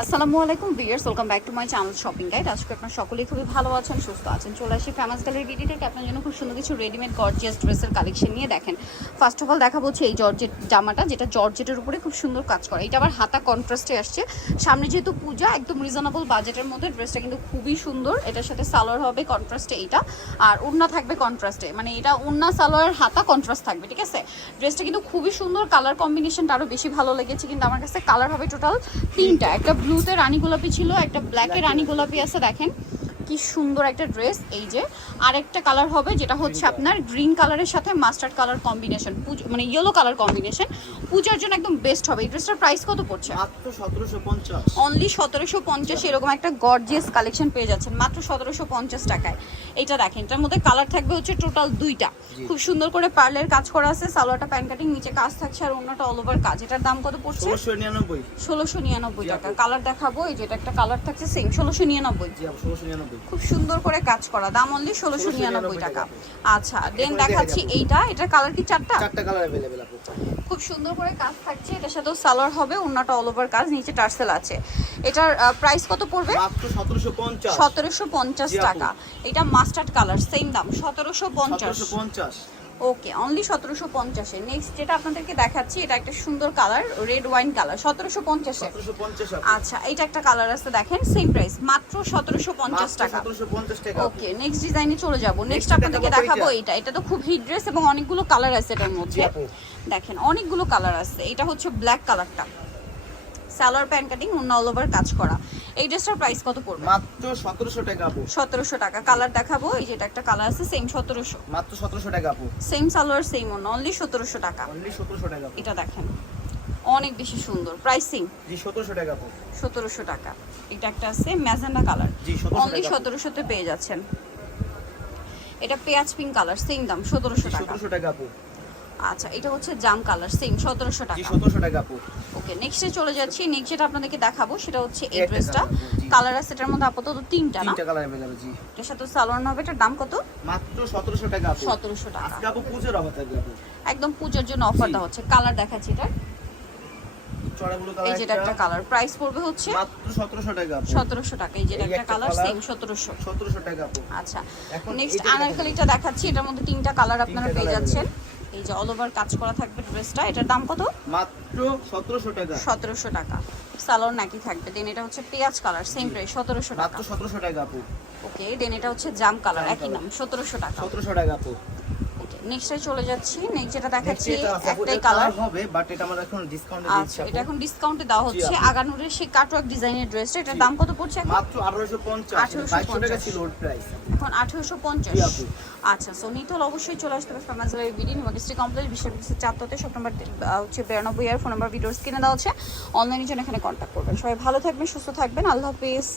আসসালামু আলাইকুম viewers welcome back to my channel shopping guide. আজকে আপনার সকলেই খুবই ভালো আছেন, সুস্থ আছেন, চলে আসি ফেমাস গ্যালারি বিডি থেকে আপনার জন্য খুব সুন্দর কিছু রেডিমেড গর্জিয়াস ড্রেসের কালেকশন নিয়ে দেখেন। ফার্স্ট অফ অল দেখাবো হচ্ছে এই জর্জেট জামাটা, যেটা জর্জেটের উপরে খুব সুন্দর কাজ করে। এটা আবার হাতা কন্ট্রাস্টে আসছে। সামনে যেহেতু পূজা, একদম রিজনেবল বাজেটের মধ্যে ড্রেসটা কিন্তু খুবই সুন্দর। এটার সাথে সালোয়ার হবে কন্ট্রাস্টে এইটা। আর ওড়না থাকবে কন্ট্রাস্টে মানে এটা ওড়না, সালোয়ার, হাতা কন্ট্রাস্ট থাকবে, ঠিক আছে? ড্রেসটা কিন্তু খুবই সুন্দর। কালার কম্বিনেশনটা আরও বেশি ভালো লেগেছে। কিন্তু আমার কাছে কালার হবে টোটাল তিনটা। একটা ব্লুতে রানী গোলাপি ছিল একটা ব্ল্যাকে রানী গোলাপি আছে দেখেন। কি সুন্দর একটা ড্রেস এই যে। আরেকটা কালার হবে যেটা হচ্ছে আপনার গ্রিন কালারের সাথে মাস্টার্ড কালার কম্বিনেশন মানে ইয়েলো কালার কম্বিনেশন পূজার জন্য একদম বেস্ট হবে। এই ড্রেসটার প্রাইস কত পড়ছে? মাত্র সতেরোশো পঞ্চাশ। অনলি সতেরোশো পঞ্চাশ এরকম একটা গর্জিয়াস কালেকশন পেয়ে যাচ্ছেন। মাত্র সতেরোশো পঞ্চাশ টাকায়। এটা দেখেন এটার মধ্যে কালার থাকবে হচ্ছে টোটাল দুইটা। খুব সুন্দর করে পার্লের কাজ করা আছে সালোয়ারটা প্যান কাটিং নিচে কাজ থাকছে আর অন্যটা অল ওভার কাজ। এটার দাম কত পড়ছে? ষোলোশো নিরানব্বই। টাকা। কালার দেখাবো এই যেটা একটা কালার থাকছে সেম ষোলোশো নিরানব্বই। ষোলোশো নিরানব্বই। খুব সুন্দর করে কাজ করা। দাম অনলি ষোলোশো নিরানব্বই টাকা। আচ্ছা দেন দেখাচ্ছি দেখা এইটা। এটার কালার কি চারটা? চারটা কালার অ্যাভেলেবেল আছে খুব সুন্দর করে কাজ থাকছে। এটার সাথেও সালোয়ার হবে অন্যটা অল ওভার কাজ নিচে টার্সেল আছে। এটার প্রাইস কত পড়বে? সতেরোশো পঞ্চাশ। টাকা। এটা মাস্টার্ড কালার সেম দাম সতেরোশো পঞ্চাশ। সতেরোশো পঞ্চাশ। ওকে অনলি সতেরোশো পঞ্চাশে নেক্সট যেটা আপনাদেরকে দেখাচ্ছি এটা একটা সুন্দর কালার রেড ওয়াইন কালার সতেরোশো পঞ্চাশে আচ্ছা এটা একটা কালার আছে দেখেন সেম প্রাইস মাত্র সতেরোশো পঞ্চাশ টাকা। ওকে নেক্সট ডিজাইনে চলে যাব। নেক্সট আপনাদেরকে দেখাবো দেখাবো এটা এটা তো খুব হিট ড্রেস এবং অনেকগুলো কালার আছে এটার মধ্যে। দেখেন অনেকগুলো কালার আছে। এটা হচ্ছে ব্ল্যাক কালারটা সালোয়ার প্যান্ট কাটিং অন্য অল ওভার কাজ করা। এই ড্রেসটার প্রাইস কত পড়বে? মাত্র সতেরোশো টাকা আপু। সতেরোশো টাকা। কালার দেখাবো এই যেটা একটা কালার আছে সেম সতেরোশো। মাত্র সতেরোশো টাকা আপু। সেম সালোয়ার সেম অন্য অনলি সতেরোশো টাকা। অনলি সতেরোশো টাকা আপু। এটা দেখেন অনেক বেশি সুন্দর। প্রাইসিং জি সতেরোশো টাকা আপু। সতেরোশো টাকা। এটা একটা আছে ম্যাজেন্ডা কালার জি সতেরোশো অনলি টাকা আপু। সতেরোশোতে পেয়ে যাচ্ছেন। এটা পেঁয়াজ পিঙ্ক কালার সেম দাম সতেরোশো টাকা। সতেরোশো টাকা আপু। আচ্ছা এটা হচ্ছে জাম কালার সেম সতেরোশো জি টাকা। সতেরোশো টাকা আপু ওকে নেক্সটে চলে যাচ্ছি নেক্সট যেটা আপনাদেরকে দেখাবো সেটা হচ্ছে এই ড্রেসটা কালার আছে এটার মধ্যে আপাতত তিনটা না? তিনটা কালার অ্যাভেলেবেল জি। এটার সাথে সালোয়ার হবে এটার দাম কত? মাত্র সতেরোশো টাকা আপু সতেরোশো টাকা। আজকে আপু পুজোর অফার থাকবে আপু একদম পূজার জন্য অফার দেওয়া হচ্ছে কালার দেখাচ্ছি এটা এই যেটা একটা কালার প্রাইস পড়বে হচ্ছে মাত্র সতেরোশো টাকা আপু সতেরোশো টাকা এই যেটা একটা কালার। সেম সতেরোশো। সতেরোশো টাকা আপু আচ্ছা নেক্সট দেখাবো। দেখাচ্ছি এটার মধ্যে তিনটা কালার আপনারা পেয়ে যাচ্ছেন। এই যে অল ওভার কাজ করা থাকবে ড্রেসটা এটার দাম কত? মাত্র সতেরোশো টাকা। সতেরোশো টাকা। সালোয়ার নাকি থাকবে। দেন এটা হচ্ছে পেঁয়াজ কালার সেম প্রাইস সতেরোশো টাকা। মাত্র সতেরোশো টাকা আপু। ওকে দেন এটা হচ্ছে জাম কালার একই নাম সতেরোশো টাকা। সতেরোশো টাকা আপু। নেক্সটে চলে যাচ্ছি। নেক্সট যেটা দেখাচ্ছি একটাই কালার হবে বাট এটা আমরা এখন ডিসকাউন্টে দিচ্ছি আচ্ছা এটা এখন ডিসকাউন্টে দেওয়া হচ্ছে। আগানুরের সেই কাটওয়ার্ক ডিজাইনের ড্রেসটা এটার দাম কত পড়ছে এখন? মাত্র আঠারোশো পঞ্চাশ। 1850 টাকা ছিল ওর প্রাইস এখন আঠেরোশো পঞ্চাশ। জি আপু। আচ্ছা সো নিতল অবশ্যই চলে আসতে হবে ফেমাজলের বিডি নিমগিস্ট্রি কমপ্লেক্স বিশ্ববিদ্যালয়ের চারততে সব নম্বর হচ্ছে বিরানব্বই আর ফোন নাম্বার ভিডিওস কিনে দেওয়া হচ্ছে অনলাইনের জন্য এখানে কন্ট্যাক্ট করবেন। সবাই ভালো থাকবেন সুস্থ থাকবেন। আল্লাহ হাফিজ।